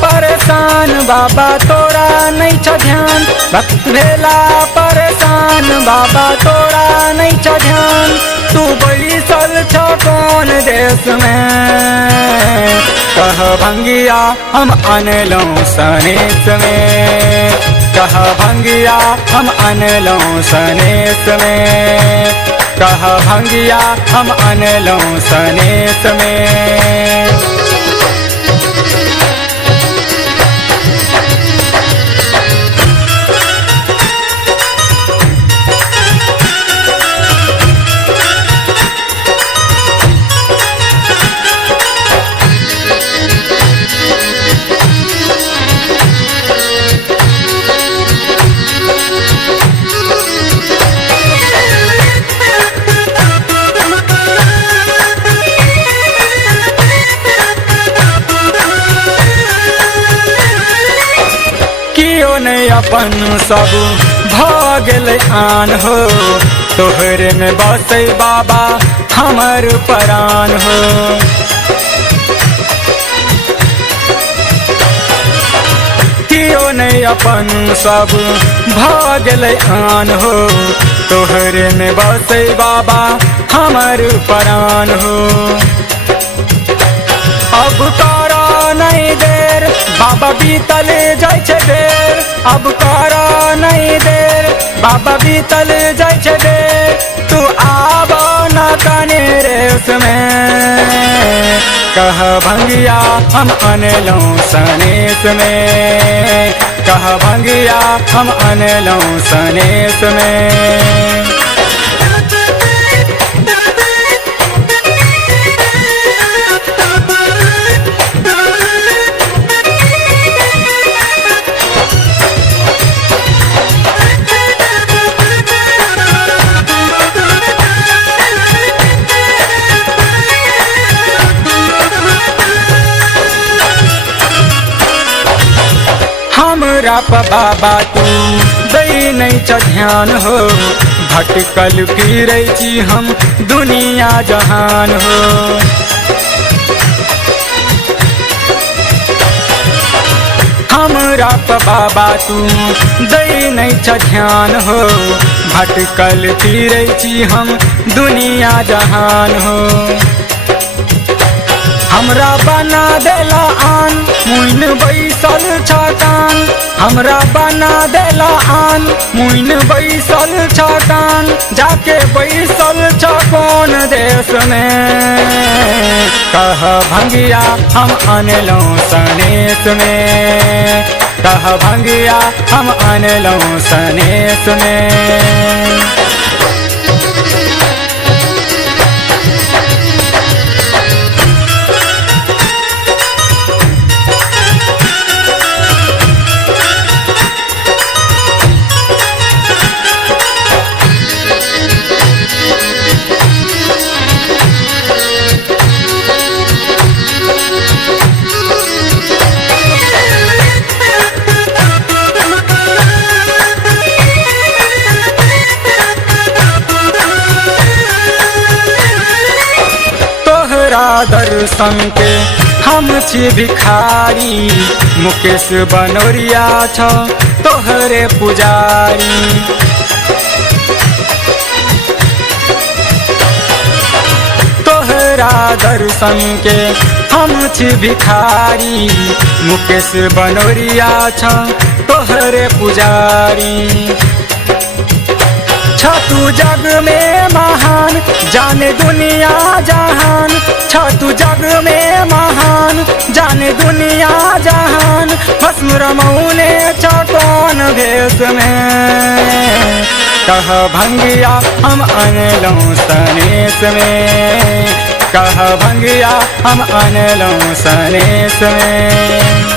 परेशान बाबा तोरा नहीं छ ध्यान, भक्त भेला परेशान बाबा तोरा नहीं छ ध्यान। तू बैसल छ कौन देश में, कह भंगिया हम अनलौं सनेश में, कह भंगिया हम अनलौं सनेश में, कह भंगिया हम अनलौं सनेश में। नहीं अपन सब भागल आन हो, तोहरे में बसे बाबा हमर परान हो। कियो नहीं अपन सब भागल आन हो, तोहरे में बसे बाबा हमर परान हो। अब करा नहीं देर बाबा बीतल जाय छे देर, अब करा नहीं देर बाबा बीतल जाय छे देर। तू आब न कने रेस में, कह भंगिया हम अनलौं सनेश में, कह भंगिया हम अनलौं सनेश में। हमरा प बाबा तू दई नहीं छ ध्यान हो, भटकल फिरै छी हम दुनिया जहान हो। हमरा प बाबा तू दई नहीं छ ध्यान हो, भटकल फिरै छी हम दुनिया जहान हो। हमरा बना देला आन मुइन बैसल छ कान, हमरा बना देला आन मुइन बैसल छ कान। जाके बैसल छ कौन देश में, कह भंगिया हम अनलौं सनेश में, कह भंगिया हम अनलौं सनेश में। दर्शन के हम छी भिखारी, मुकेश बनोरिया छ तोहरे पुजारी। तोहरा दर्शन के हम छी भिखारी, मुकेश बनोरिया छ तोहरे पुजारी। छ तू जग में महान जाने दुनिया जहान, छ तू जग में महान जाने दुनिया जहान। भस्म रमौने छ कौन भेष में, कह भंगिया हम अनलौं सनेश में, कह भंगिया हम अनलौं सनेश में।